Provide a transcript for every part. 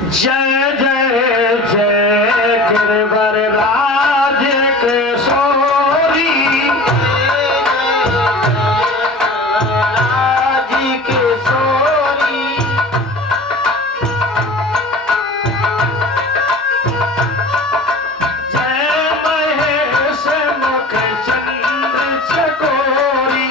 जय जय जय गिरवर राज किशोरी राज किशोरी जय महेश मुख चंद्र चकोरी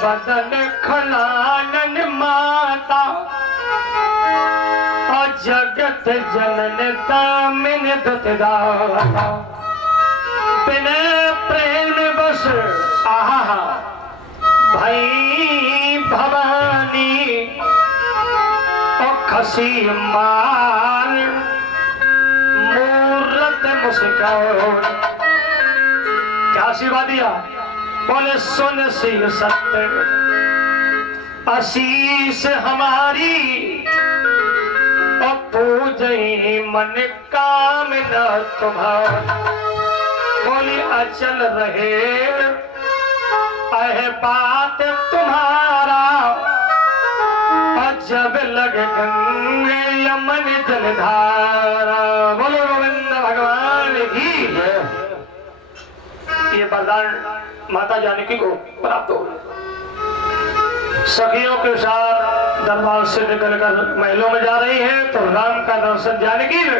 बदन खलानन माता और जगत जनन तामिन दुतदाता बिन प्रेम बस आहा भाई भवानी और खसी मार मूरत मुस्कान क्या आशीर्वाद दिया बोले सुन सी सत्य आशीष हमारी और पूजई मन काम न तुम्हारा बोली अचल रहे अह बात तुम्हारा और जब लग गंगे यमन जलधारा बोलो गोविंद भगवान की ये वरदान माता जानकी को प्राप्त हो सखियों के साथ दरबार से निकलकर महलों में जा रही है तो राम का दर्शन जानकी ने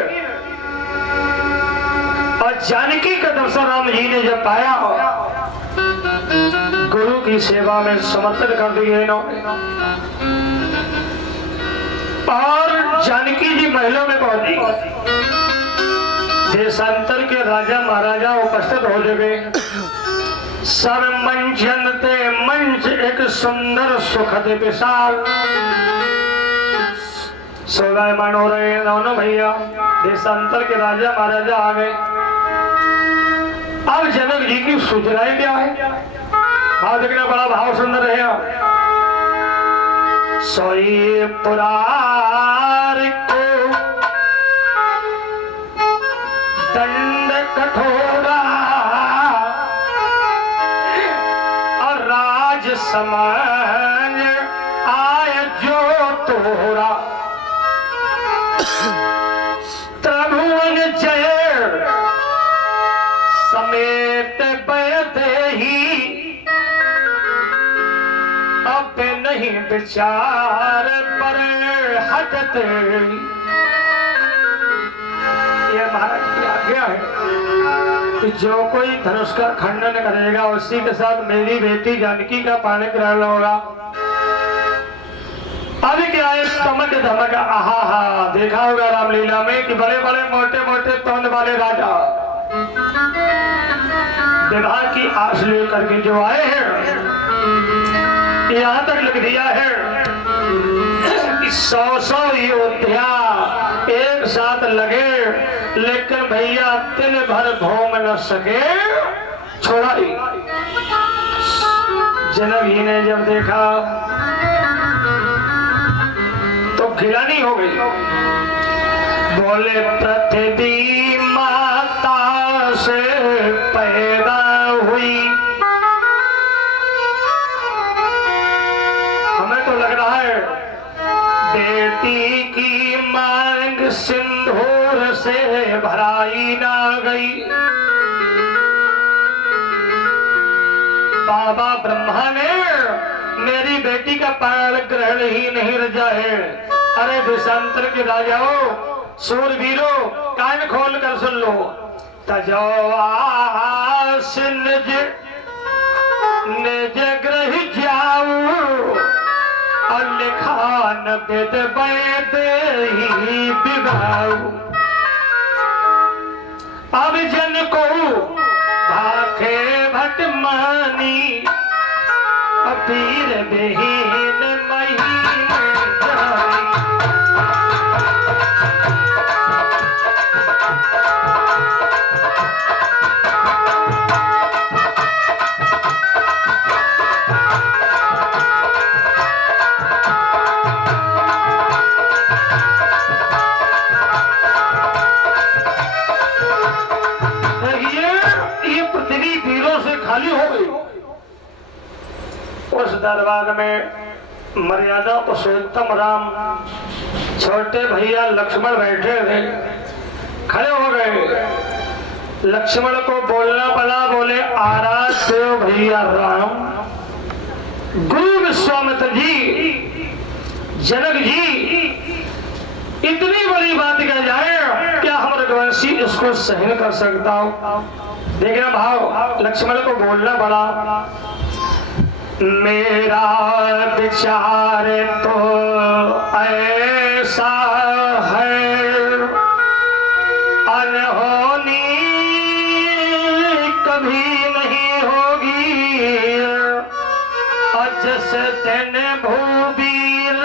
और जानकी का दर्शन राम जी ने जब पाया गुरु की सेवा में समर्पित कर दिए इन्होंने और जानकी जी महलों में पहुंची देशांतर के राजा महाराजा उपस्थित हो गए सब मंचन ते मंच एक सुंदर सुखद विशाल सोगायमान हो रहे हैं दोनों भैया देशांतर के राजा महाराजा आ गए। अब जनक जी की सूचनाएं क्या है भाव देखना बड़ा भाव सुंदर है सोई पुरार को दंड कठोरा समान आय जो तोरा त्रिभुवन जय समेत बयते ही अब नहीं विचार पर हटते ये महाराज की आज्ञा है कि जो कोई धनुष का खंडन करेगा उसी के साथ मेरी बेटी जानकी का पाणी ग्रहण होगा। अभी क्या है चमक धमक आहा हा देखा होगा रामलीला में कि बड़े बड़े मोटे मोटे तोंद वाले राजा विवाह की आश लेकर के जो आए हैं यहाँ तक लिख दिया है कि 100 योद्धा एक साथ लगे लेकिन भैया दिन भर घूम न सके छोड़ा ही। जनक जी ने जब देखा तो खिलानी हो गई बोले पृथ्वी माता से पैदा हुई हमें तो लग रहा है बेटी की मांग सिंदूर से भराई ना गई। बाबा ब्रह्मा ने मेरी बेटी का पाण ग्रहण ही नहीं रचा है। अरे देशांतर के राजाओं सूरवीरों कान खोल कर सुन लो तजवास निज निज ग्रह जाऊ और लिखान वेद वेद ही विभाऊ अब जन को भाखे भट मानी पीर बेहीन महीन जानी दरबार में मर्यादा पुरुषोत्तम राम छोटे भैया लक्ष्मण बैठे थे, खड़े हो गए। लक्ष्मण को बोलना पड़ा, बोले आराध्य भैया राम, गुरु विश्वामित्र जी, जनक जी, इतनी बड़ी बात कह जाए, क्या हम रघुवंशी इसको सहन कर सकता हो? देखना भाव, लक्ष्मण को बोलना पड़ा, मेरा विचार तो ऐसा है, अनहोनी कभी नहीं होगी, अजस दिन भूवीर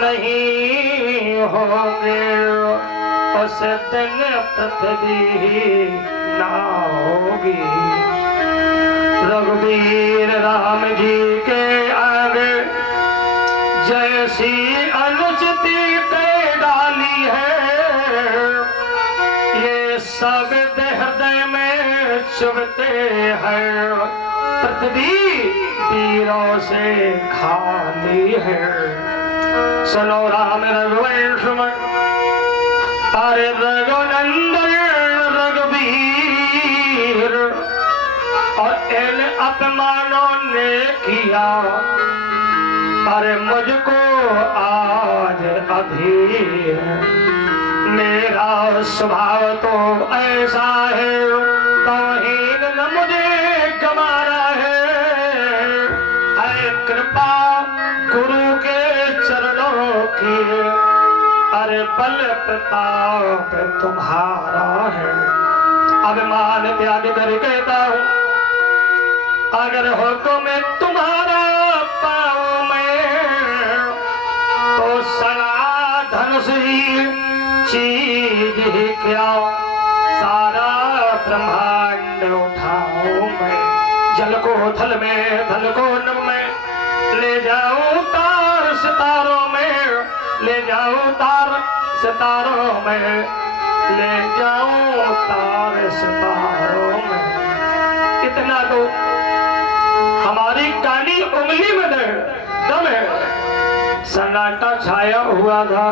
नहीं होंगे, उस दिन पृथ्वी ना होगी। रघुवीर राम जी के आगे जैसी अनुचिति के डाली है, ये सब हृदय में चुभते हैं, पृथ्वी तीरों से खाली है। सुनो राम रघुवंश में, अरे रघुनंदन रघुवीर, और इन अपमानों ने किया, अरे मुझको आज अधीर, मेरा स्वभाव तो ऐसा है, तौहीन न मुझे गंवारा है, ऐ कृपा गुरु के चरणों की, अरे बल प्रताप तुम्हारा है। अभिमान त्याग कर कहता हूँ, अगर हुक्म तुम्हारा पाऊं मैं, तो सड़ा धनुष ही चीज ही क्या, सारा ब्रह्मांड उठाऊं मैं, जल को थल में, धन को नभ में, ले जाऊं तार सितारों में, ले जाऊं तार सितारों में, ले जाऊं तार सितारों में। इतना तो हमारी काली उंगली में दम है। सन्नाटा छाया हुआ था,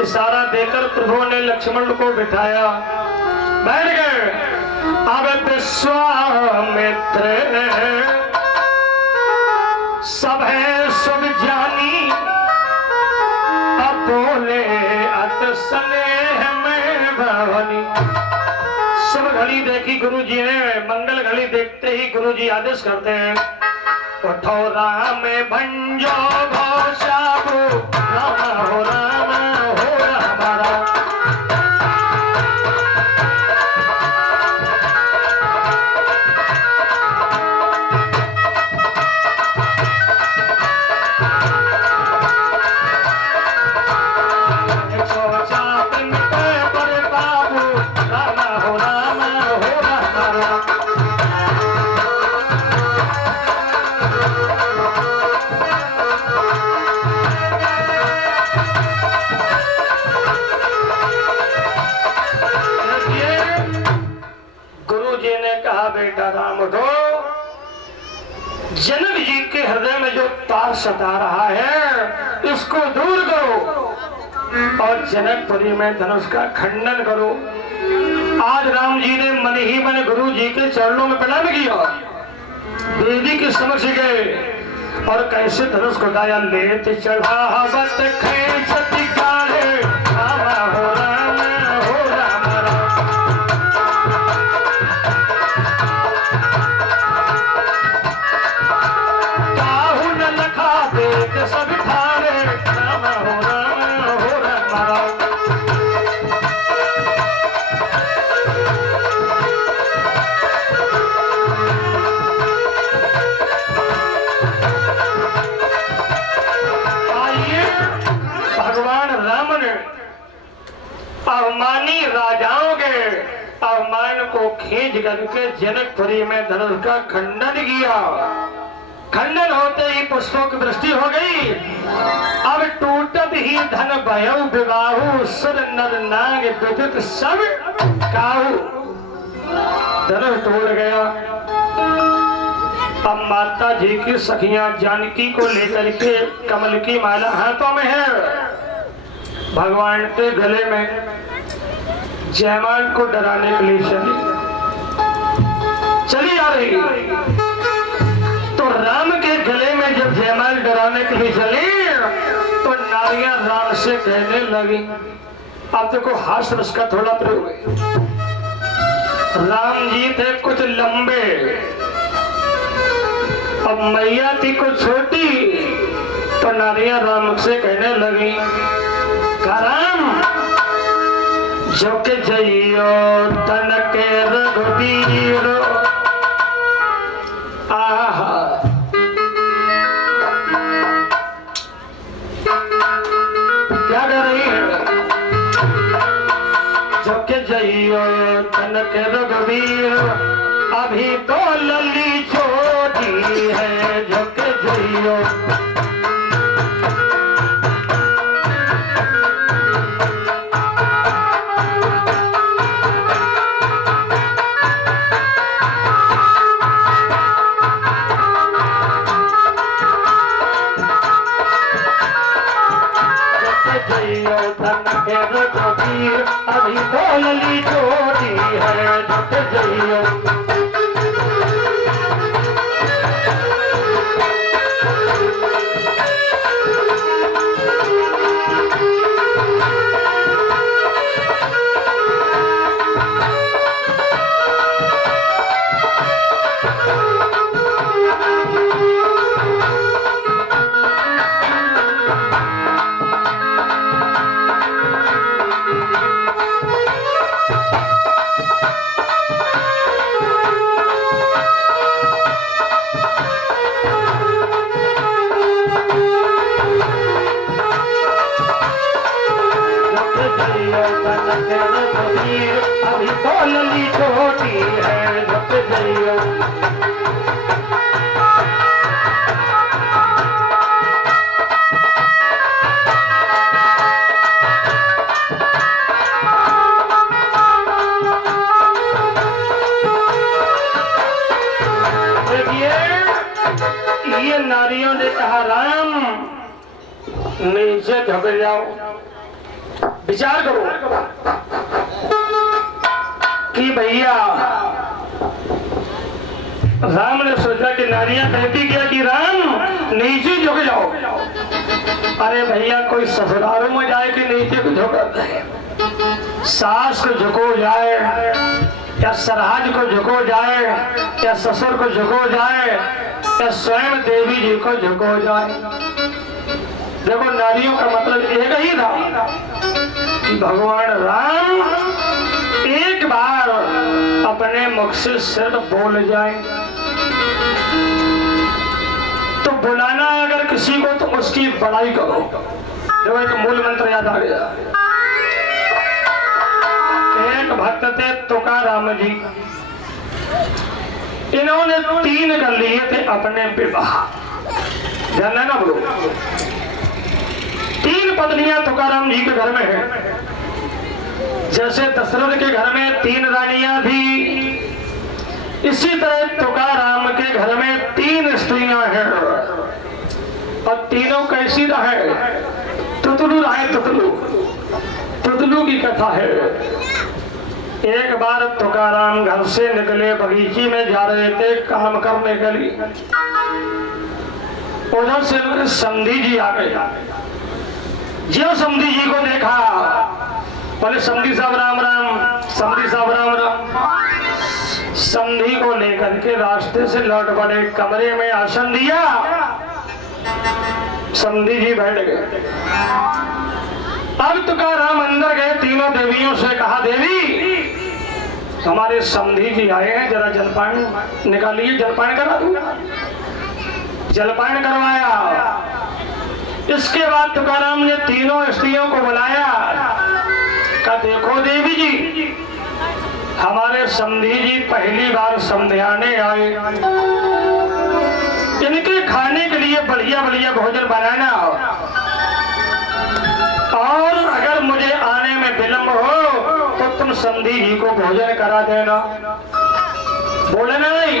इशारा देकर प्रभु ने लक्ष्मण को बिठाया, बैठ गए। अब विश्वामित्र सब है शुभ जानी, अब बोले अत स्नेह में भवानी। शुभ घड़ी देखी गुरु जी ने, मंगल घड़ी देखते ही गुरु जी आदेश करते हैं, उठो राम भंजो घोषाबू, राम हो राम हो राम राम। बेटा राम उठो, जनक जी के हृदय में जो ताप सता रहा है इसको दूर करो और जनकपुरी में धनुष का खंडन करो। आज राम जी ने मन ही मन गुरु जी के चरणों में प्रणाम किया, देवी के समक्ष गए और कैसे धनुष को दाया लेते चढ़ावत खेचती काले, राम हो राम हो राम राम। काहू न लखा देख सब ठारे, राम हो राम राम। भगवान राम ने अवमानी राजाओं के अवमान को खींच करके जनकपुरी में धनुष का खंडन किया। खंडन होते ही पुष्पों की वृष्टि हो गई। अब टूटत ही धन भयउ विवाहु, सुर नर नाग विदित सब काहू। धनुष टूट गया। अब माता जी की सखियां जानकी को लेकर के कमल की माला हाथों में है, भगवान के गले में जयमाल को डराने के लिए चली आ रही। तो राम के गले में जब जयमाल डराने के लिए चली तो नारियां राम से कहने लगी, अब देखो हास्य रस का थोड़ा प्रयोग है। राम जी थे कुछ लंबे, अब मैया थी कुछ छोटी, तो नारियां राम से कहने लगी, राम जो के जइयो तन के रघुवीर। आहा क्या कर रही है? जो के जइयो तन के रघुवीर, अभी तो लली छोटी है। जो के जइयो अभी तो लली छोटी है। झुक जइयो अभी तो लली छोटी है। झुक जइयो ये नारियों ने कहा, राम नीचे झुक जाओ, विचार करो कि भैया राम ने सोचा कि नारियां कहती क्या कि राम नीचे झुक जाओ। अरे भैया कोई ससुरालों में जाए कि नीचे को झुक जाए, सास को झुको जाए या सरहज को झुको जाए या ससुर को झुको जाए या स्वयं देवी जी को झुको जाए। देखो नारियों का मतलब एक ही था कि भगवान राम एक बार अपने मुख से सिर बोल जाए। तो बुलाना अगर किसी को तो उसकी बड़ाई करो। देखो एक मूल मंत्र याद आ गया। एक भक्त थे तुकाराम जी, इन्होंने 3 कर लिए थे अपने विवाह। ध्यान है ना बोलो, 3 पत्नियां तुकाराम जी के घर में है। जैसे दशरथ के घर में 3 रानियां थी, इसी तरह तुकाराम के घर में 3 स्त्रियां हैं। और तीनों कैसी रहे? तुतलू रहे, तुतलू की कथा है। एक बार तुकाराम घर से निकले, बगीचे में जा रहे थे काम करने के लिए। उधर से समधी जी आ गए। जो समधी जी को देखा, बोले समधी साहब राम राम, समधी साहब राम राम। समधी को लेकर के रास्ते से लौट पड़े, कमरे में आसन दिया, समधी जी बैठ गए। अब तुकाराम अंदर गए, तीनों देवियों से कहा, देवी हमारे समधी जी आए हैं, जरा जलपान निकालिए, जलपान करा दूंगा। जलपान करवाया। इसके बाद तुकाराम ने तीनों स्त्रियों को बुलाया, कहा देखो देवी जी, हमारे समधी जी पहली बार समझाने आए, इनके खाने के लिए बढ़िया बढ़िया भोजन बनाना, और अगर मुझे आने में विलम्ब हो तो तुम समधी जी को भोजन करा देना। बोले नहीं,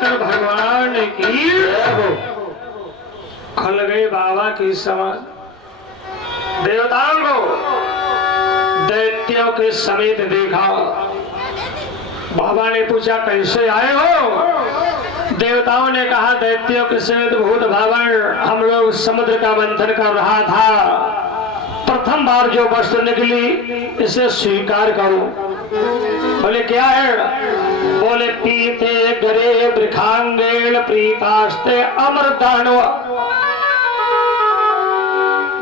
बाबा की समझ देवताओं को दैत्यों के समेत देखा। बाबा ने पूछा कैसे आए हो? देवताओं ने कहा दैत्यों के समेत भूत भावन हम लोग समुद्र का मंथन कर रहा था, प्रथम बार जो वस्तु निकली इसे स्वीकार करो। बोले क्या है? बोले पीते गरे वृखांगेण प्रीतास्ते अमर दानव।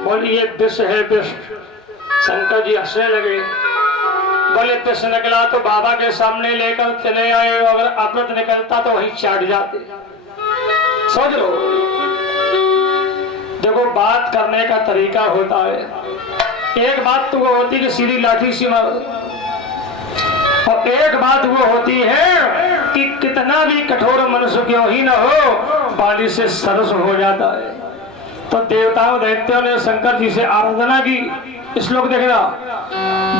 बोलिए विष है विष। शंकर जी हंसने लगे। बोले विष निकला तो बाबा के सामने लेकर चले आए, अगर अमृत निकलता तो वहीं चाट जाते। सोच लो, देखो बात करने का तरीका होता है। एक बात तो वो होती कि सीधी लाठी से मारो, और एक बात वो होती है कि कितना भी कठोर मनुष्य क्यों ही ना हो, बाली से सरस हो जाता है। तो देवताओं दैत्यों ने शंकर जी से आराधना की। श्लोक देखना,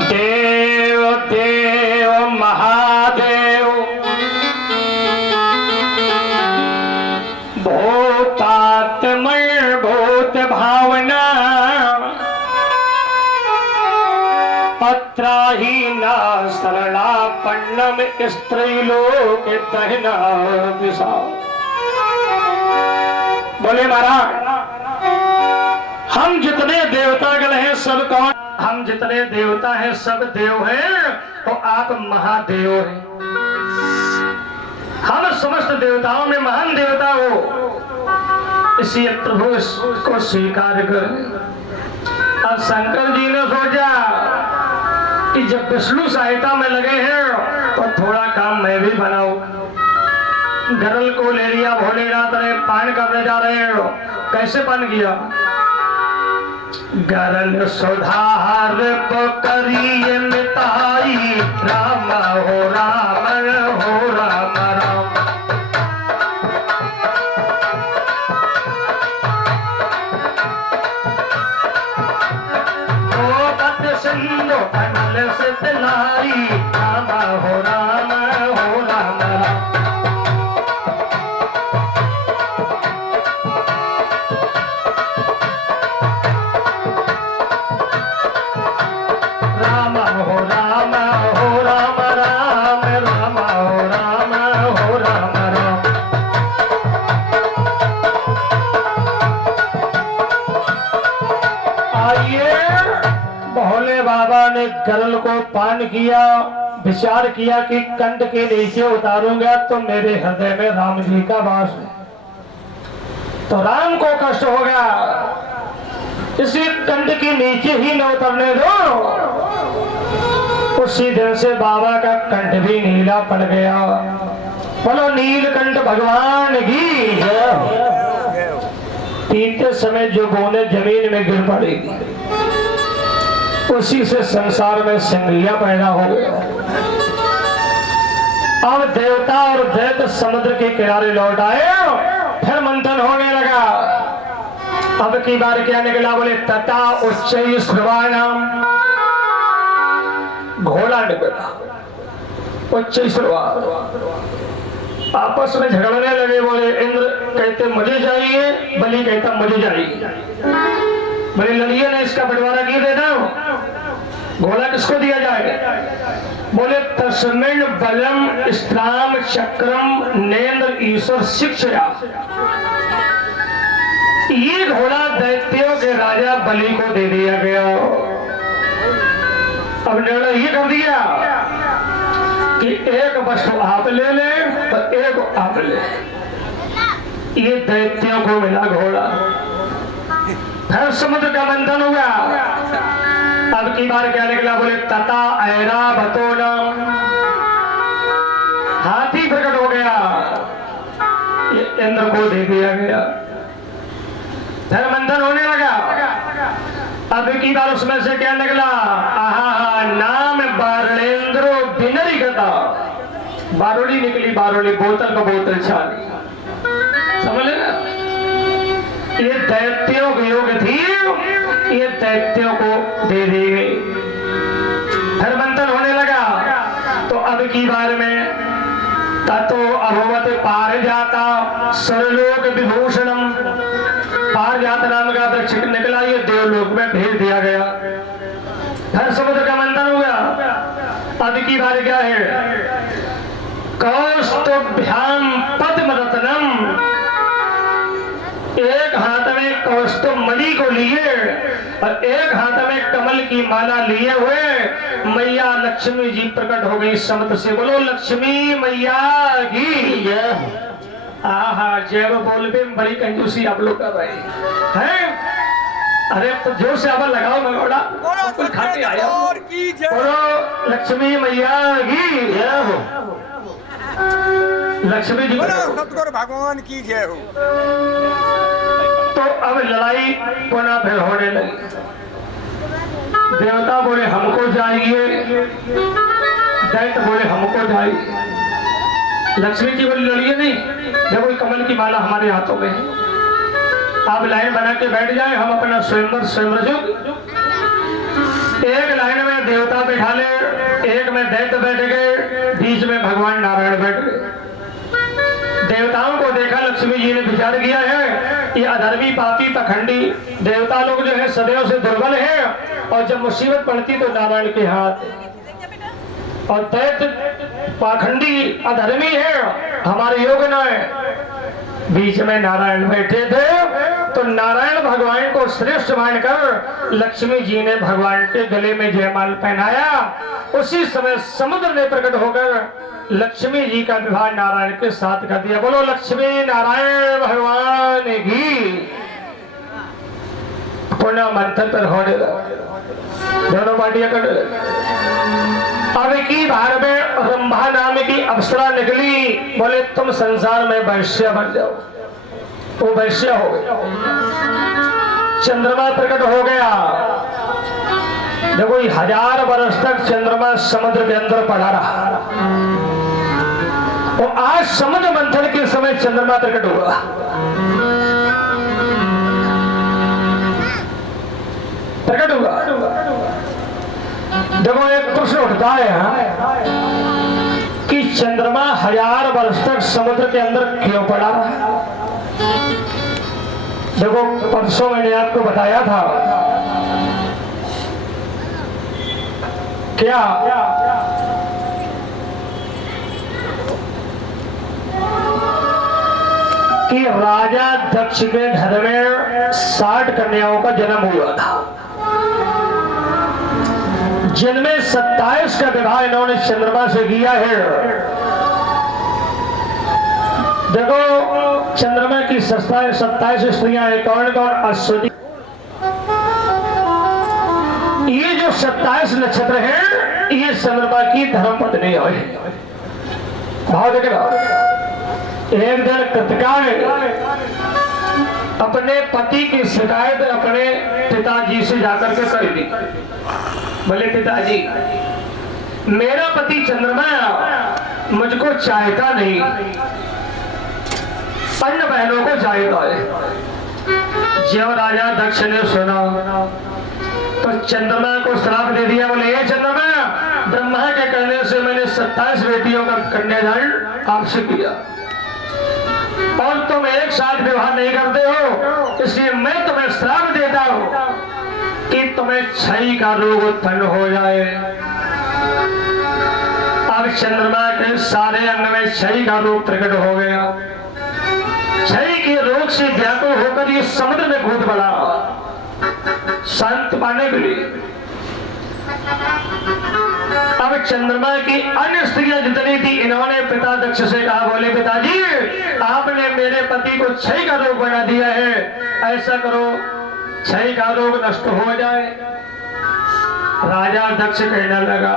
देव देव महादेव भूतात्मय भूत भावना पत्राहीना सरला पन्नम स्त्रीलोक दहना विषा। बोले महाराज हम जितने देवता गण हैं सब कौन? हम जितने देवता हैं सब देव हैं, तो आप महादेव हैं। हम समस्त देवताओं में महान देवता हो, इसलिए प्रभु को स्वीकार करें। अब शंकर जी ने सोचा कि जब विष्णु सहायता में लगे हैं तो थोड़ा काम मैं भी बनाऊं। गरल को ले लिया, भोलेनाथ ने पान करने जा रहे हैं। कैसे पान किया? गरल सुधार करिए मिताई, राम हो राम हो राम राम। ओ पद सिंधु कमल से दिलाई, राम हो राम हो राम राम। गरल को पान किया, विचार किया कि कंठ के नीचे उतारूंगा तो मेरे हृदय में राम जी का वास है, तो राम को कष्ट होगा, इसी कंठ के नीचे ही न उतरने दो। उसी दिन से बाबा का कंठ भी नीला पड़ गया। बोलो नीलकंठ भगवान की। पीते समय जो बूंदे जमीन में गिर पड़ेगी उसी से संसार में सिंगलिया पैदा हो गया। अब देवता और दैत्य समुद्र के किनारे लौट आए, फिर मंथन होने लगा। अब की बार क्या निकला? बोले तथा उच्च श्रवाणाम, घोड़ा निकला उच्च श्रवा। आपस में झगड़ने लगे। बोले इंद्र कहते मुझे चाहिए, बलि कहता मुझे चाहिए। बोले लड़िए ने इसका बंटवारा किए देना, घोड़ा किसको दिया जाएगा? बोले तस्मिन् बलम स्त्राम चक्रम नेन्द्र ईश्वर शिक्षया। ये घोड़ा दैत्यों के राजा बलि को दे दिया गया। अब निर्णय ये कर दिया कि एक वस्तु आप ले लें और एक आप ले। ये दैत्यों को मिला घोड़ा। फिर समुद्र का मंथन हुआ। अब की बार क्या निकला? बोले तथा ऐरावतो, हाथी प्रकट हो गया, ये इंद्र को दे दिया गया। फिर मंथन होने लगा। अब की बार उसमें से क्या निकला? आहा नाम बारणेन्द्रो बिनरी गता। बारूली निकली, बारूली बोतल को बोतल छाली। समझ लेना, ये दैत्यों की योग थी, ये दैत्यों को दे दी गई। फिर मंथन होने लगा। तो अब की बार में ततो अभवत पारिजाता सर्वलोक विभूषणम पारिजात नाम का वृक्ष निकला, ये देवलोक में भेज दिया गया। हर समुद्र का मंथन हो गया। अब की बात क्या है? कौस्तुभ्याम पद्मरत्नम, एक हाथ में कौस्तुभ मणि को लिए और एक हाथ में कमल की माला लिए हुए मैया लक्ष्मी जी प्रकट हो गई समुद्र से। बोलो लक्ष्मी मैया की। आहा, जय बोल पे बड़ी कंजूसी आप लोग का भाई है। अरे तो जोर से आवाज लगाओ मगोड़ा, खा के आया। बोलो लक्ष्मी मैया की जय हो। लक्ष्मी जी सतगुरु भगवान की जय हो। तो अब लड़ाई पुनः फिर होने लगी। देवता बोले हमको जाइए, दैत्य बोले हमको जाइए। लक्ष्मी जी बोले लड़िए नहीं, देखो कमल की माला हमारे हाथों में है, आप लाइन बना के बैठ जाए, हम अपना स्वयंवर जो एक लाइन में देवता बैठा ले, एक में दैत्य बैठ गए, बीच में भगवान नारायण बैठ गए। देवताओं को देखा, लक्ष्मी जी ने विचार किया है ये अधर्मी पापी पखंडी देवता लोग जो है सदैव से दुर्बल है, और जब मुसीबत पड़ती तो नारायण के हाथ, और दैत्य पाखंडी अधर्मी है, हमारे योग न है। बीच में नारायण बैठे थे, तो नारायण भगवान को श्रेष्ठ मानकर लक्ष्मी जी ने भगवान के गले में जयमाल पहनाया। उसी समय समुद्र ने प्रकट होकर लक्ष्मी जी का विवाह नारायण के साथ कर दिया। बोलो लक्ष्मी नारायण भगवान की। पुनः मंथन पर होने लगा, दोनों पार्टियां कर अब की बार में रंभा नाम की अप्सरा निकली, बोले तुम संसार में वैश्य बन जाओ। वो वैश्य हो गया। चंद्रमा प्रकट हो गया। देखो 1000 वर्ष तक चंद्रमा समुद्र के अंदर पड़ा रहा, और आज समुद्र मंथन के समय चंद्रमा प्रकट हुआ। प्रकट हुआ। देखो एक प्रश्न उठता है कि चंद्रमा 1000 वर्ष तक समुद्र के अंदर क्यों पड़ा रहा? देखो परसों मैंने आपको बताया था क्या कि राजा दक्ष के घर में 60 कन्याओं का जन्म हुआ था, जिनमें 27 का विवाह इन्होंने चंद्रमा से किया है। देखो चंद्रमा की 27 स्त्रियां हैं, कौन कौन? अश्वती। ये जो 27 नक्षत्र हैं, ये चंद्रमा की धर्मपत्नी है। भाव देखेगा। एक दिन कृतिका अपने पति की शिकायत अपने पिताजी से जाकर के कर दी। बोले पिताजी, मेरा पति चंद्रमा मुझको चाहता नहीं, अन्य बहनों को चाहता है। जब राजा दक्ष ने सुना तो चंद्रमा को श्राप दे दिया। बोले ये चंद्रमा, ब्रह्मा के कहने से मैंने 27 बेटियों का कन्यादान आपसे किया, और तुम एक साथ विवाह नहीं करते हो, इसलिए मैं तुम्हें श्राप देता हूं कि तुम्हें क्षय का रोग उत्पन्न हो जाए। अब चंद्रमा के सारे अंग में क्षय का रोग प्रकट हो गया। क्षय के रोग से व्याकुल होकर ये समुद्र में कूद पड़ा शांत पाने के लिए। अब चंद्रमा की अन्य स्त्रियां जितनी थी, इन्होंने पिता दक्ष से कहा, बोले पिताजी आपने मेरे पति को क्षय का रोग बना दिया है, ऐसा करो क्षय का रोग नष्ट हो जाए। राजा दक्ष कहने लगा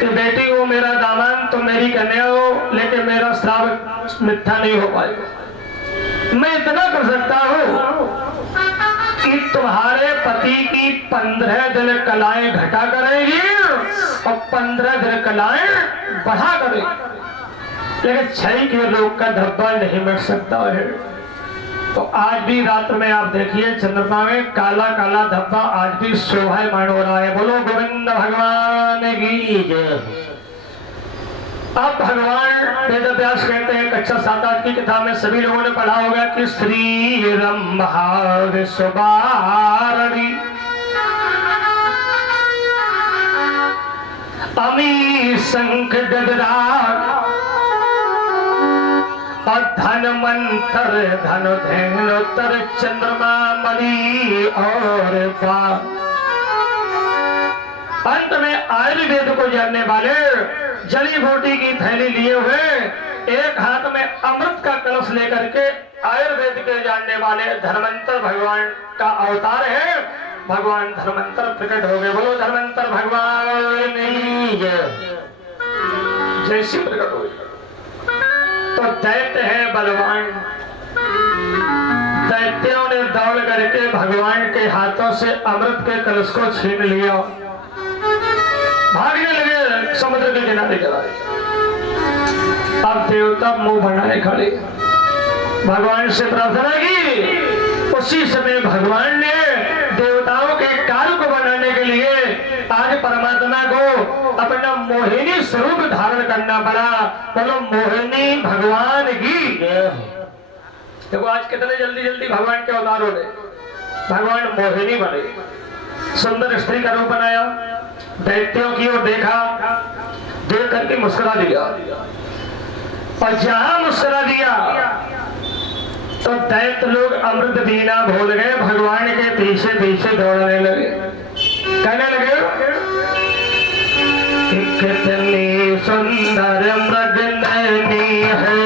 कि बेटी हो मेरा दामाद, तो मेरी कन्या हो, लेकिन मेरा श्राप मिथ्या नहीं हो पाएगा। मैं इतना कर सकता हूं कि तुम्हारे पति की 15 दिन कलाएं घटा करेगी और 15 दिन कलाएं बढ़ा करेगी, लेकिन क्षय के रोग का धब्बा नहीं मिट सकता है। तो आज भी रात में आप देखिए चंद्रमा में काला काला धब्बा आज भी शोभायमान हो रहा है। बोलो गोविंद भगवान की जय। अब भगवान वेद व्यास कहते हैं कक्षा 7-8 की किताब में सभी लोगों ने पढ़ा होगा कि श्री रंभा सुबारणी अमी शंख गदराग और धनवंतर धनु धेनुतर चंद्रमा मणि और बाण। अंत में आयुर्वेद को जानने वाले जड़ी बूटी की थैली लिए हुए एक हाथ में अमृत का कलश लेकर के आयुर्वेद के जानने वाले धर्मंतर भगवान का अवतार है। भगवान धर्मंतर प्रकट हो गए। बोलो धर्मंतर भगवान जैसे प्रकट हो गए तो दैत्य है बलवान। दैत्यों ने दौड़ करके भगवान के हाथों से अमृत के कलश को छीन लिया, भागने लगे समुद्र के किनारे किनारे। अब देवता मुंह बनाए खड़े भगवान से प्रार्थना की। उसी समय भगवान ने देवताओं के काल को बनाने के लिए आज परमात्मा को अपना मोहिनी स्वरूप धारण करना पड़ा। बोलो मोहिनी भगवान की। देखो आज कितने जल्दी जल्दी भगवान के अवतार हो गए। भगवान मोहिनी बने, सुंदर स्त्री का रूप बनाया, दैत्यों की ओर देखा, देख करके मुस्कुरा दिया और जहां मुस्कुरा दिया तो दैत्य लोग अमृत पीना भूल गए, भगवान के पीछे पीछे दौड़ने लगे। कहने लगे कितनी सुंदर मृग नैनी है,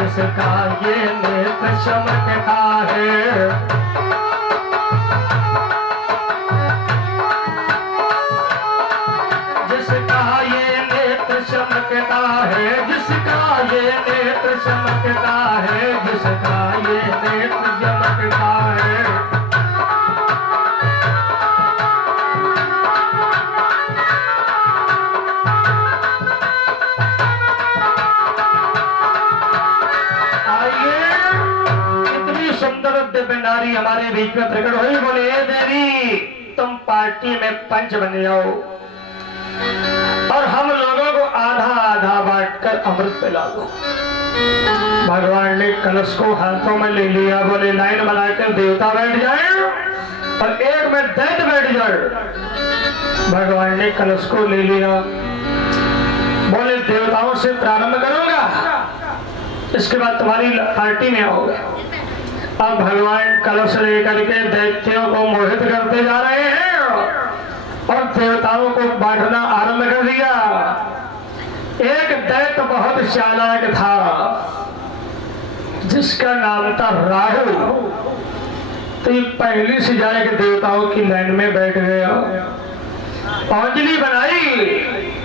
जिसका ये नेत्र चमकता है, जिसका ये नेत्र चमकता है, जिसका ये नेत्र चमकता है, जिसका ये नेत्र चमकता है। नारी हमारे बीच में प्रकट हुई। बोले देवी तुम पार्टी में पंच बन जाओ और हम लोगों को आधा आधा बांटकर अमृत पिला दो। भगवान ने कलश को हाथों में ले लिया। बोले लाइन बनाकर देवता बैठ जाए और एक में दैत्य बैठ जाए। भगवान ने कलश को ले लिया। बोले देवताओं से प्रारंभ करूंगा, इसके बाद तुम्हारी पार्टी में आओगे। अब भगवान कलश लेकर के दैत्यों को मोहित करते जा रहे हैं और देवताओं को बांटना आरंभ कर दिया। एक दैत्य बहुत चालाक था जिसका नाम था राहु। तो ये पहले से जाके देवताओं की लाइन में बैठ गया, औंजली बनाई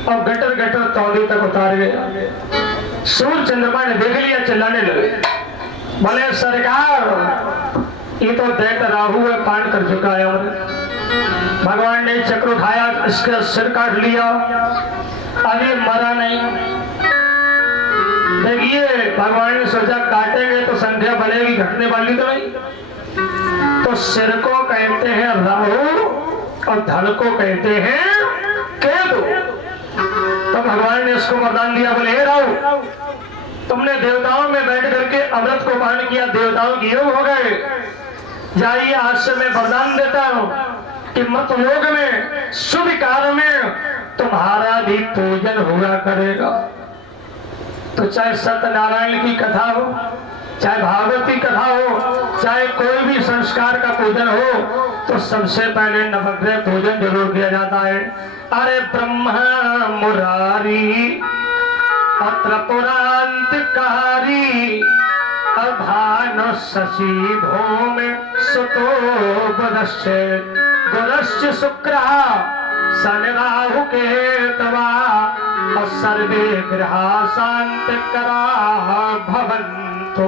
और गटर गटर तौली तक उतार गया। सूर्य चंद्रमा ने देख लिया, चिल्लाने लगे। बोले सरकार ये तो दैत्य राहु है, पान कर चुका है। भगवान ने चक्र उठाया, इसका सिर काट लिया, अभी मरा नहीं। देखिए भगवान ने सोचा काटेंगे तो संख्या बढ़ेगी, घटने वाली तो नहीं। तो सिर को कहते हैं राहु और धड़ को कहते हैं केतु। तो भगवान ने उसको वरदान दिया। बोले हे राहु तुमने देवताओं में बैठ करके अमृत को पान किया, देवताओं की योग हो गए। जाइए आज से मैं वरदान देता हूं कि मत योग में शुभ कार्य में तुम्हारा भी पूजन हुआ करेगा। तो चाहे सत्यनारायण की कथा हो, चाहे भागवती कथा हो, चाहे कोई भी संस्कार का पूजन हो, तो सबसे पहले नवग्रह पूजन जरूर किया जाता है। अरे ब्रह्मा मुरारी पत्र पुरांतकारी अभान शशि भूम सुतो बदश्च गुरश्च शुक्र सन राहु केतवा और सर्वे ग्रहा शांत करा भवन्तु।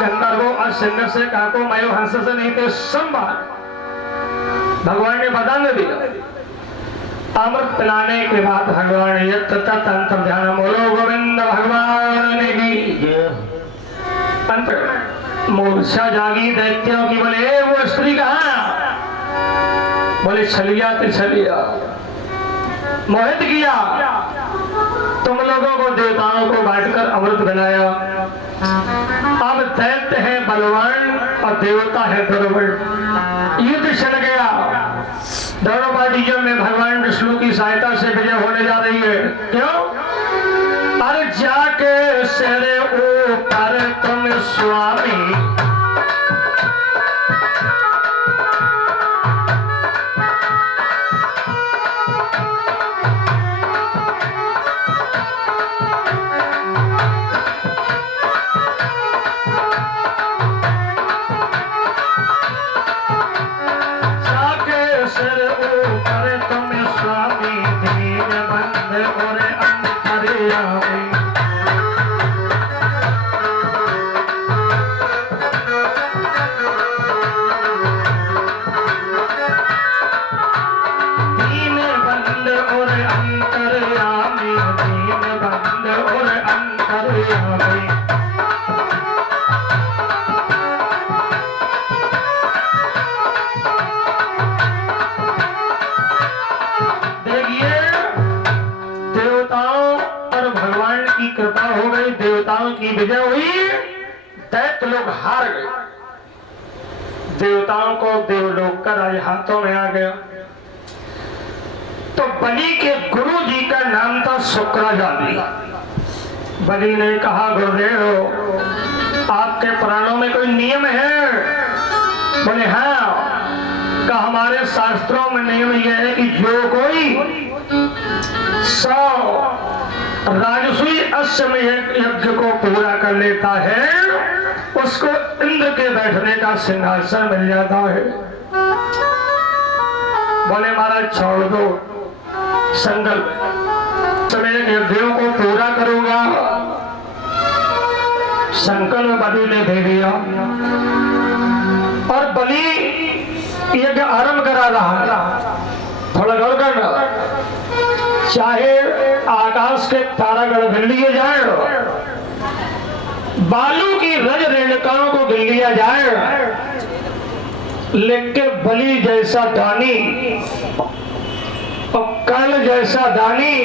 गंधर्वो और सिंह से काको मयो हंस से नहीं थे संभाल। भगवान ने वरदान दिया। अमृत पिलाने के बाद भगवान यत्र तत्र ध्यान बोलो गोविंद भगवान की। मूर्छा जागी दैत्यों की। बोले वो स्त्री कहाँ? बोले छलिया तो छलिया, मोहित किया, तुम लोगों को देवताओं को बांटकर अमृत बनाया। अब दैत्य है बलवान और देवता है दुर्बल। युद्ध छिड़ गया। दोनों पार्टियों में भगवान विष्णु की सहायता से विजय होने जा रही है। क्यों? अरे जाके सिर ऊपर तुम स्वामी, की विजय हुई। दैत्य लोग हार गए। देवताओं को देवलोक का राज हाथों में आ गया। तो बलि के गुरु जी का नाम था शुक्राचार्य। बलि ने कहा गुरुदेव आपके पुराणों में कोई नियम है? बोले हाँ। का हमारे शास्त्रों में नियम यह है कि जो कोई 100 राजसूय अश्वमेध यज्ञ को पूरा कर लेता है उसको इंद्र के बैठने का सिंहासन मिल जाता है। बोले महाराज छोड़ दो संकल्प, अश्वमेध यज्ञों को पूरा करूंगा। संकल्प बलि ने दे दिया और बलि यज्ञ आरंभ करा रहा। थोड़ा गौर करना, चाहे आकाश के तारागण गिन लिए जाए, बालू की रज रेणुकाओं को गिन लिया जाए, लेकिन बलि जैसा दानी और कर्ण जैसा दानी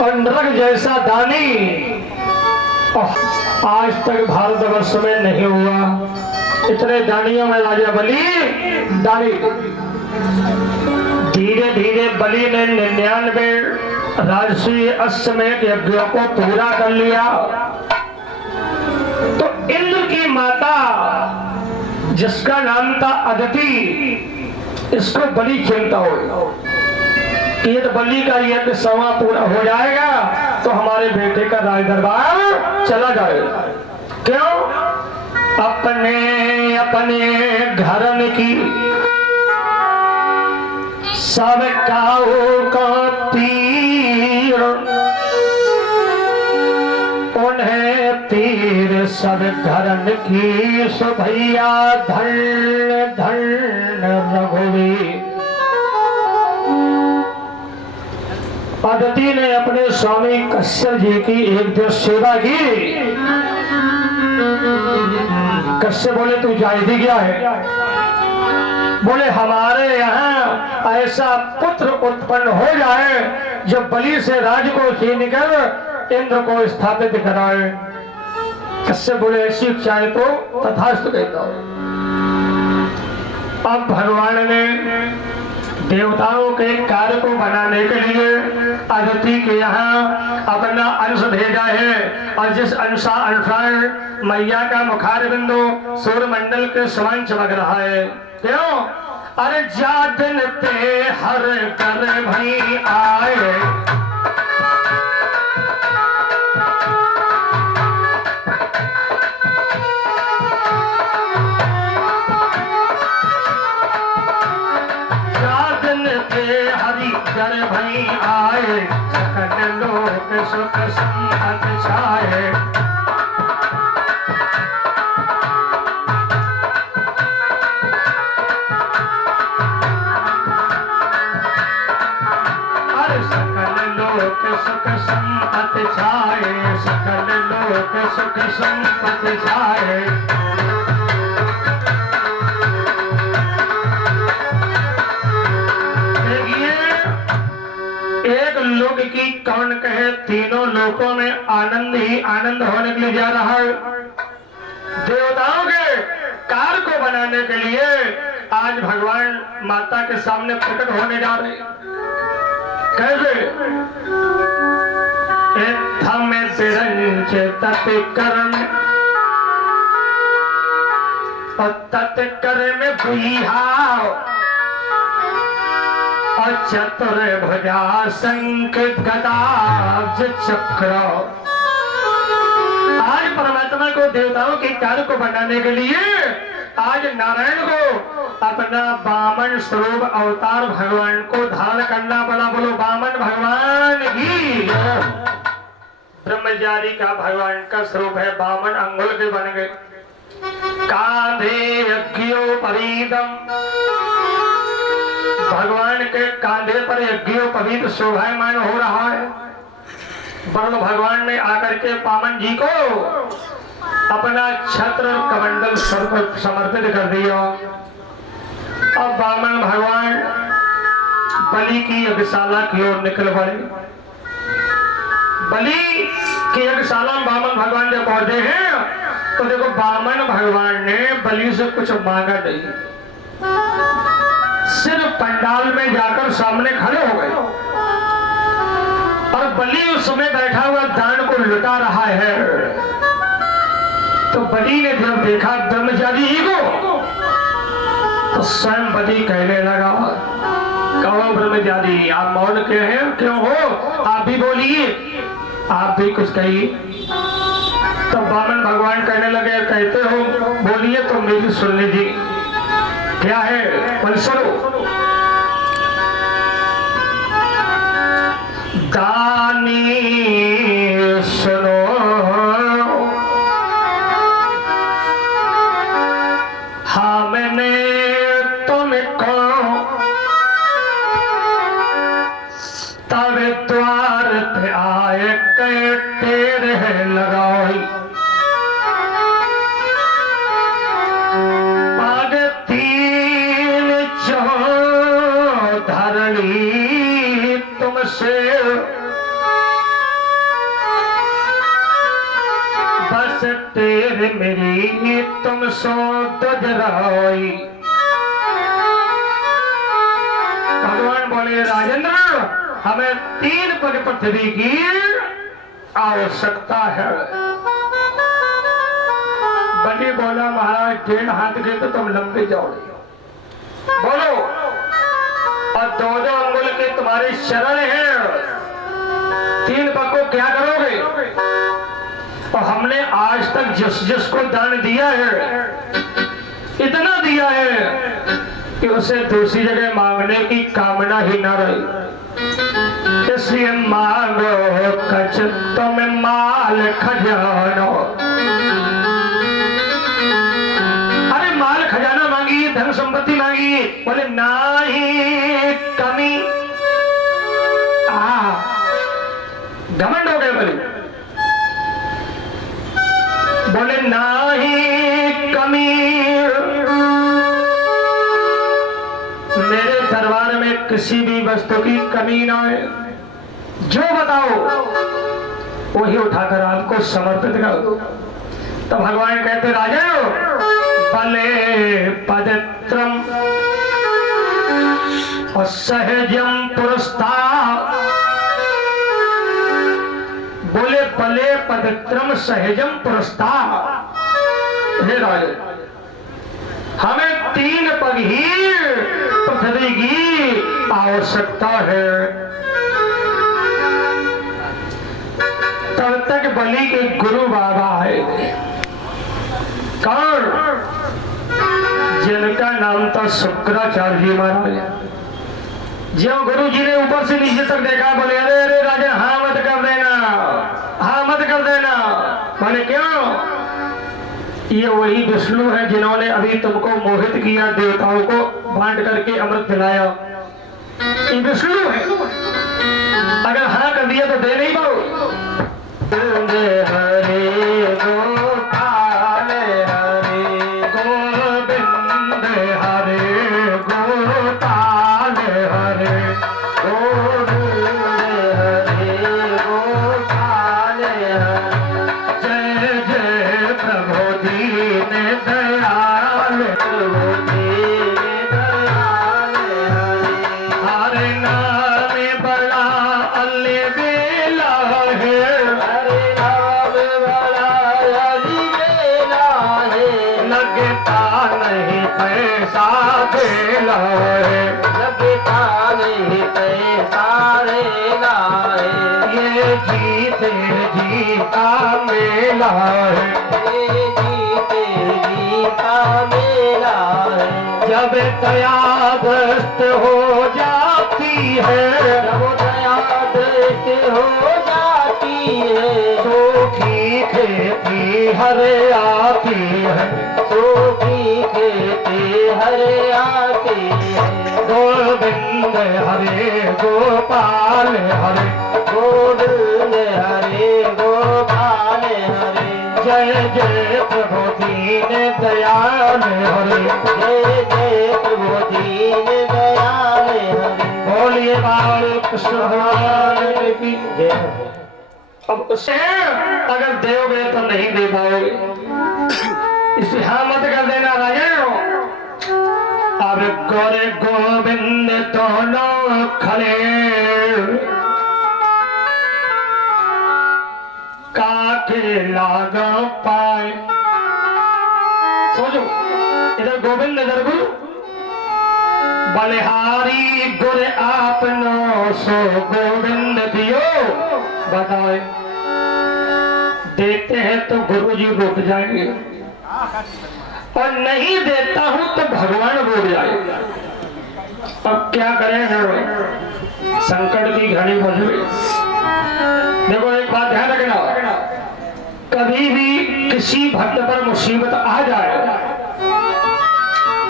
और नरक जैसा दानी आज तक भारतवर्ष में नहीं हुआ। इतने दानियों में राजा बलि दानी। धीरे धीरे बलि ने 99 राजसूय अश्वमेध यज्ञों को पूरा कर लिया। तो इंद्र की माता जिसका नाम था अदिति, इसको बलि चिंता हो कि ये तो बलि का यज्ञ सवा पूरा हो जाएगा तो हमारे बेटे का राज दरबार चला जाएगा। क्यों? अपने अपने घरन की सब काऊ का तीर, उन्हें तीर सब धरन की सुभैया धन धन रघुवीर। अदिति ने अपने स्वामी कश्यप जी की एक दिन सेवा की। कश्यप बोले तू चाहती क्या है? बोले हमारे यहाँ ऐसा पुत्र उत्पन्न हो जाए जो बलि से राज को छीनकर इंद्र को स्थापित कराए। कश्यप बोले ऐसी इच्छा है तो तथास्तु कहता हूं। अब भगवान ने देवताओं के कार्य को बनाने के लिए अदिति के यहाँ अपना अंश भेजा है और जिस अनुसार मैया का मुखार बिंदु सूर्य मंडल के समान चमक रहा है। क्यों? अरे जा दिन ते हर कर भई आए, जा दिन ते हरि कर भई आए, सकल लोक सुख संपत छाए। संपत्ति छाए, सकल लोक सुख संपत्ति छाए। एक लोक की कौन कहे, तीनों लोकों में आनंद ही आनंद होने के लिए जा रहा है। देवताओं के कार्य को बनाने के लिए आज भगवान माता के सामने प्रकट होने जा रहे। कैसे? थमे बिरंच तत्कर्म और तत्कर्म बुझाओ और चतुर भुजा शंख गदा चक्र। आज परमात्मा को देवताओं के कार्य को बनाने के लिए आज नारायण को अपना वामन स्वरूप अवतार भगवान को धारण करना पड़ा। बोलो वामन भगवान की। ब्रह्मचारी का भगवान का स्वरूप है वामन, अंगुल के बन गए। कांधे यज्ञोपवीतम, भगवान के कांधे पर यज्ञोपवीत शोभायमान हो रहा है। वरुण भगवान ने आकर के वामन जी को अपना छत्र और कमंडल समर्पित कर दिया। अब वामन भगवान बलि की यज्ञशाला की ओर निकल पड़े। बलि की यज्ञशाला में वामन भगवान जब पहुंचे हैं तो देखो वामन भगवान ने बलि से कुछ मांगा नहीं, सिर्फ पंडाल में जाकर सामने खड़े हो गए और बलि उस समय बैठा हुआ दान को लुटा रहा है। तो बलि ने जब देखा ब्रह्मचारी जी को तो स्वयं बलि कहने लगा, कहो ब्रह्मचारी आप मौन क्यों हैं, क्यों हो, आप भी बोलिए, आप भी कुछ कहिए। तो वामन भगवान कहने लगे, कहते हो बोलिए तो मेरी सुन लीजिए। क्या है? बोल सुनो। दानी सुनो, हमने तुमको तब द्वार पे आए के टेढ़े लगाई, आगे तीन चो धरणी तुमसे बस तेरे मेरी तुम सो दुजराई। भगवान बोले राजेंद्र हमें 3 पग पृथ्वी की आवश्यकता है। बलि बोला महाराज 1.5 हाथ के तो तुम लंबे जाओगे, बोलो, और 2 अंगुल के तुम्हारे शरण हैं, 3 पग को क्या करोगे? और हमने आज तक जिस जिसको दान दिया है इतना दिया है कि उसे दूसरी जगह मांगने की कामना ही ना रही। इसलिए मांगो कछ तुम माल खजानो। अरे माल खजाना मांगी, धन संपत्ति मांगी, बोले ना ही कमी। घमंड हो गए बोले ना ही कमी, मेरे दरबार में किसी भी वस्तु की कमी ना है, जो बताओ वही उठाकर आपको समर्पित करो। तो भगवान कहते राजा बले पवित्रम और सहजम पुरस्तात्, बोले बले पवित्रम सहजम पुरस्तात्। हे राजा हमें 3 पग ही पृथ्वी की आवश्यकता है। तब तक बलि के गुरु बाबा आए। कौन? जिनका नाम था शुक्राचार्य जी महाराज। जब गुरु जी ने ऊपर से नीचे तक देखा बोले अरे अरे राजा हाँ मत कर देना, हाँ मत कर देना। बोले क्यों? ये वही विष्णु है जिन्होंने अभी तुमको मोहित किया, देवताओं को बांट करके अमृत पिलाया। ये विष्णु है, अगर हाँ कर दिया तो दे नहीं पाओ। हरे गोपाल हरे गोविंद हरे गोपाल हरे गोविंद हरे गोपाल हरे जय जय प्रभु दीन दयाल प्रभु दीन दयाल हरे नाम बड़ा अलबेला है हरे नाम बड़ा अलबेला है लगता नहीं पैसा देला है लगता नहीं पैसा देला है ये जीते जीता मेला है ये जीते जीता मेला है जब दया दस्त हो जाती है जब दया दस्त हो जाती है सूखी खेती हरे आती है सूखी खेती हरे आती है गोविंद हरे गोपाल हरे गोविंद हरे गोपाल हरे जय जय प्रभु दीन दयाल हरे जय जय प्रभु दीन दयाल हरे बोलिए बाल कृष्ण भगवान की जय। अब उसे अगर दोगे तो नहीं दे पाओगे इसे हाँ मत कर देना राजा। अब गोरे गोविंद दोनों खड़े काके लागा पाए सोचो इधर गोविंद इधर गुरु बलिहारी गुर आपनो सो गोविंद दियो बताए देते हैं तो गुरु जी रुक जाएंगे और नहीं देता हूं तो भगवान रुक जाएगा। अब क्या करें संकट की घड़ी बज गई। देखो एक बात ध्यान रखना कभी भी किसी भक्त पर मुसीबत आ जाए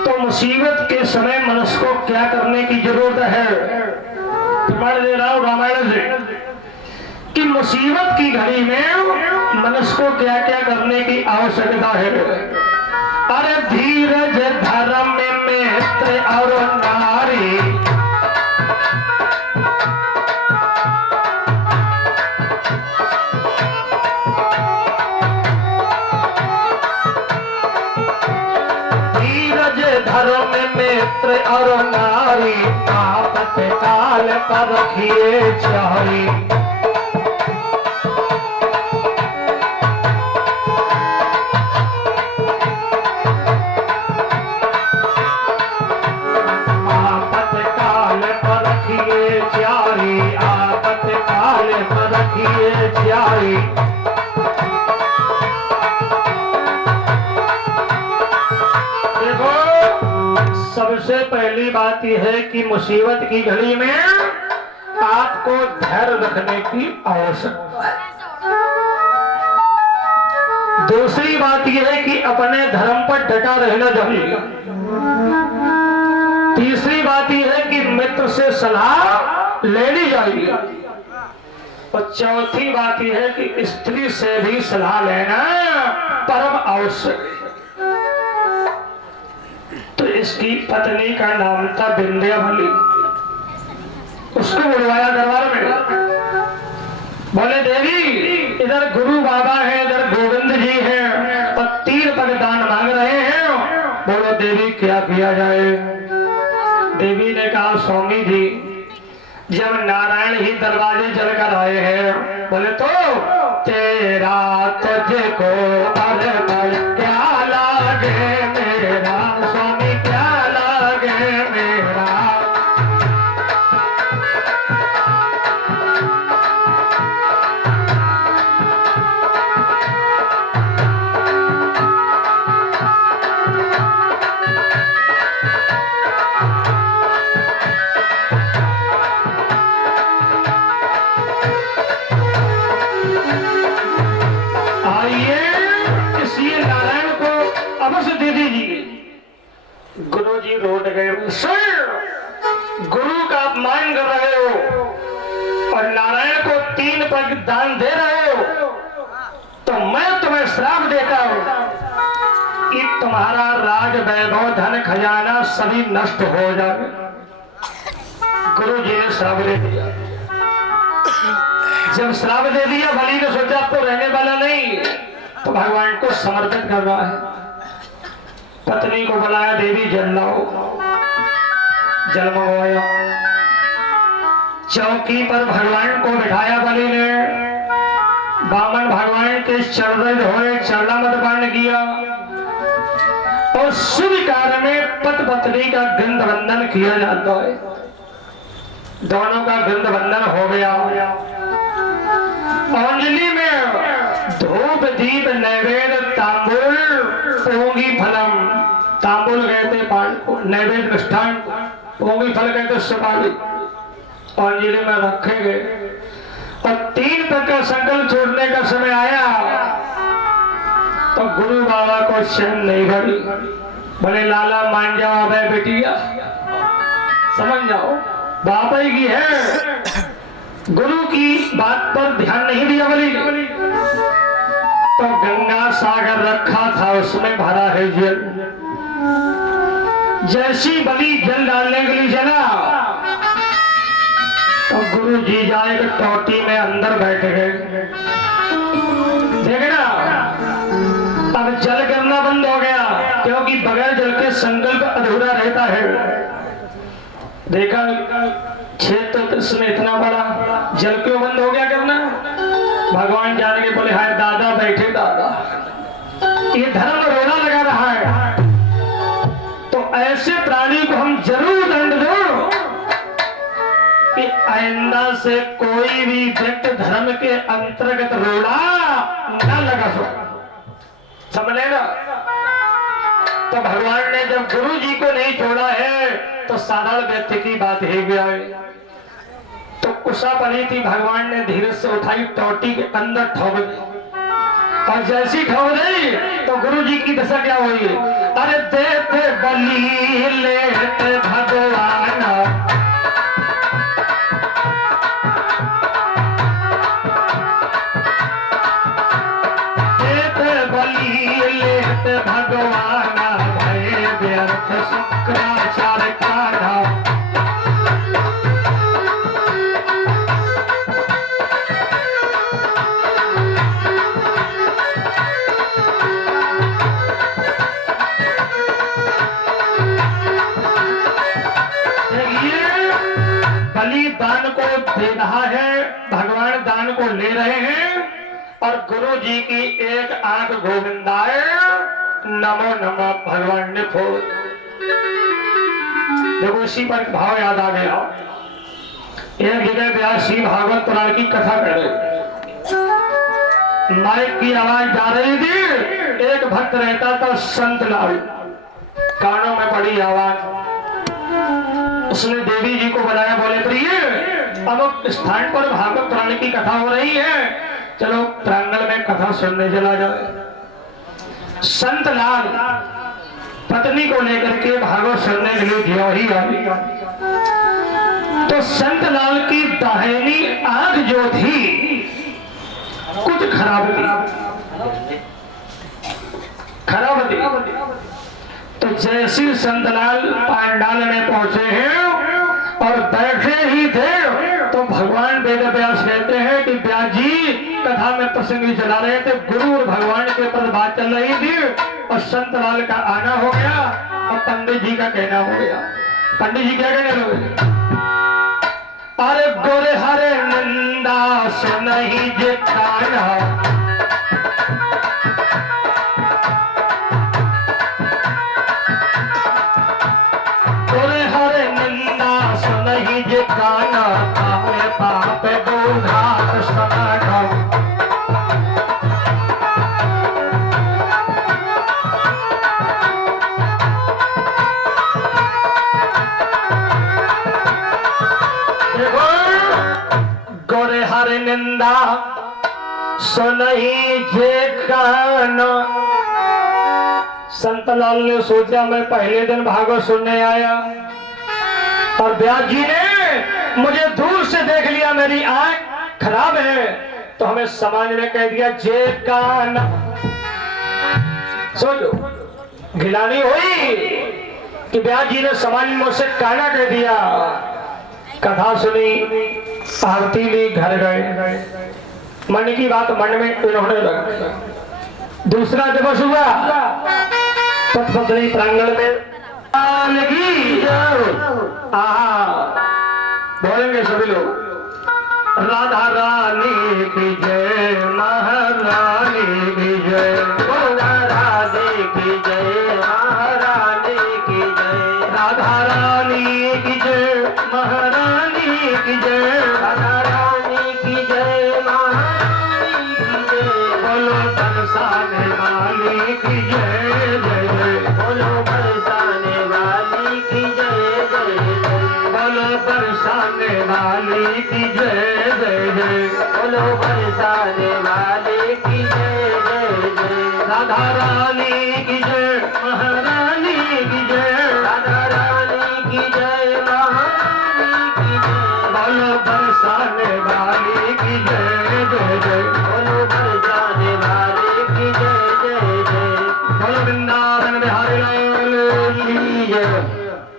तो मुसीबत के समय मनुष्य को क्या करने की जरूरत है। प्रमाण दे रहा हूं रामायण से कि मुसीबत की घड़ी में मनुष्य को क्या क्या करने की आवश्यकता है। अरे धीरज धर्म में मित्र और नारी धर्म मित्र और नारी आपत काल पर रखिए चारी आपत काल पर रखिए चारी आपत काल पर रखिए चारी। सबसे पहली बात यह है कि मुसीबत की घड़ी में आपको धैर्य रखने की आवश्यकता है। दूसरी बात यह है कि अपने धर्म पर डटा रहना चाहिए। तीसरी बात यह है कि मित्र से सलाह लेनी चाहिए और चौथी बात यह है कि स्त्री से भी सलाह लेना परम आवश्यक है। तो इसकी पत्नी का नाम था विंध्यावली। उसको बुलवाया दरबार में बोले देवी इधर गुरु बाबा है इधर गोविंद जी हैं और 3 पग दान मांग रहे हैं बोलो देवी क्या किया जाए। देवी ने कहा स्वामी जी जब नारायण ही दरवाजे चलकर आए हैं बोले तो तेरा तुझको अरमल क्या लागे मेरा स्वामी क्या लागे मेरा। गुरु जी रोट गए गुरु का अपमान कर रहे हो और नारायण को 3 पग दान दे रहे हो तो मैं तुम्हें श्राप देता हूं कि तुम्हारा राज वैभव धन खजाना सभी नष्ट हो जाए। गुरु जी ने श्राप दे दिया। जब श्राप दे दिया, बलि ने सोचा अब तो रहने वाला नहीं, तो भगवान को समर्पित कर रहा है। पत्नी को बुलाया, देवी जल लाओ। जल मंगवाया, चौकी पर भगवान को बिठाया बलि ने। बामन भगवान के चरण धोए, चरणामृत किया और शुभ कार्य में पति पत्नी का गंध बंधन किया जाता है। दोनों का गंध बंधन हो गया। अंजलि में धूप दीप नैवेद्य तांबुल पोंगी फलम। तांबुल कहते पान को, नैवेद्य मिष्ठान, पोंगी फल कहते सुपारी, अंजलि में रखे गए। और 3 तक का संकल्प छोड़ने का समय आया तो गुरु बाबा को चैन नहीं भरी। बोले लाला मान जाओ, अबे बेटिया समझ जाओ, बाबा ही की है। गुरु की बात पर ध्यान नहीं दिया बलि। तो गंगा सागर रखा था, उसमें भरा है जल। जैसी बलि जल डालने के लिए चला तो गुरु जी जाए टोटी में अंदर बैठ गए। देखना, अब जल गिरना बंद हो गया, क्योंकि बगैर जल के संकल्प अधूरा रहता है। देखा क्षेत्र इसमें इतना बड़ा, जल क्यों बंद हो गया करना? भगवान जाने के बोले, हाय दादा बैठे दादा, ये धर्म रोना लगा रहा है, तो ऐसे प्राणी को हम जरूर दंड दो कि आइंदा से कोई भी व्यक्ति धर्म के अंतर्गत रोड़ा न लगा सो। समझेगा? तो भगवान ने जब गुरु जी को नहीं छोड़ा है तो साधारण व्यक्ति की बात ही गया है। तो उषा बनी थी, भगवान ने धीरे से उठाई, टोटी के अंदर ठोक दी। और जैसी ठोक दी तो गुरु जी की दशा क्या हुई? अरे देते बलि लेते भगवान, लेते भगवान भय व्यर्थ शुक्राचार्य काढ़ा। बलि दान को दे रहा है, भगवान दान को ले रहे हैं और गुरु जी की एक आंख गोविंदाय नमो नमः भगवान ने फोड़। देखो इसी पर भाव याद आ गया। एक जगह व्यास जी भागवत पुराण की कथा कर रहे, माइक की आवाज जा रही थी। एक भक्त रहता था संत लाल, कानों में बड़ी आवाज। उसने देवी जी को बुलाया, बोले प्रिय अमुक स्थान पर भागवत पुराण की कथा हो रही है, चलो प्रांगण में कथा सुनने चला जाए। संत लाल पत्नी को लेकर के भागवत सुनने के लिए ज्यों ही आई तो संत लाल की दाहिनी आंख जो थी कुछ खराब थी। तो जैसी संत लाल पांडाल में पहुंचे हैं और बैठे ही थे तो भगवान वेद व्यास कहते हैं कि व्यास जी कथा में प्रसंग चला रहे थे, गुरु और भगवान के ऊपर बात चल रही थी और संत लाल का आना हो गया और पंडित जी का कहना हो गया। पंडित जी क्या कहने लगे? अरे गोरे हरे नंदा सुनहि जे कान्हा, गोरे हरे नंदा सुनहि जे कान्हा, पापे पापे दूधात समाधा। गोरे हरे निंदा सुनहि जे कान्हा। संतलाल ने सोचा मैं पहले दिन भागवत सुनने आया और व्यास जी ने मुझे दूर से देख लिया, मेरी आंख खराब है, तो हमें समाज ने कह दिया जे कान सोचो गिलानी हुई कि ब्याह जी ने समाज में मुझसे काना कह दिया। कथा सुनी, आरती ली, घर गए, मन की बात मन में इन्होंने रख। दूसरा दिवस हुआ तत्पत्नी प्रांगण में बोलेंगे सभी लोग राधा रानी की जय, महारानी की जय, राधा रानी की जय, महारानी की जय, राधा रानी की जय, महारानी की जय, राधा रानी की जय, महारानी की जय, बोलो बरसाने वाली की जय जय जय, बोलो बरसाने वाली की जय जय जय, बोलो बरसाने वाली की जय जय जय, बोलो बरसाने वाली की जय जय जय, राधा रानी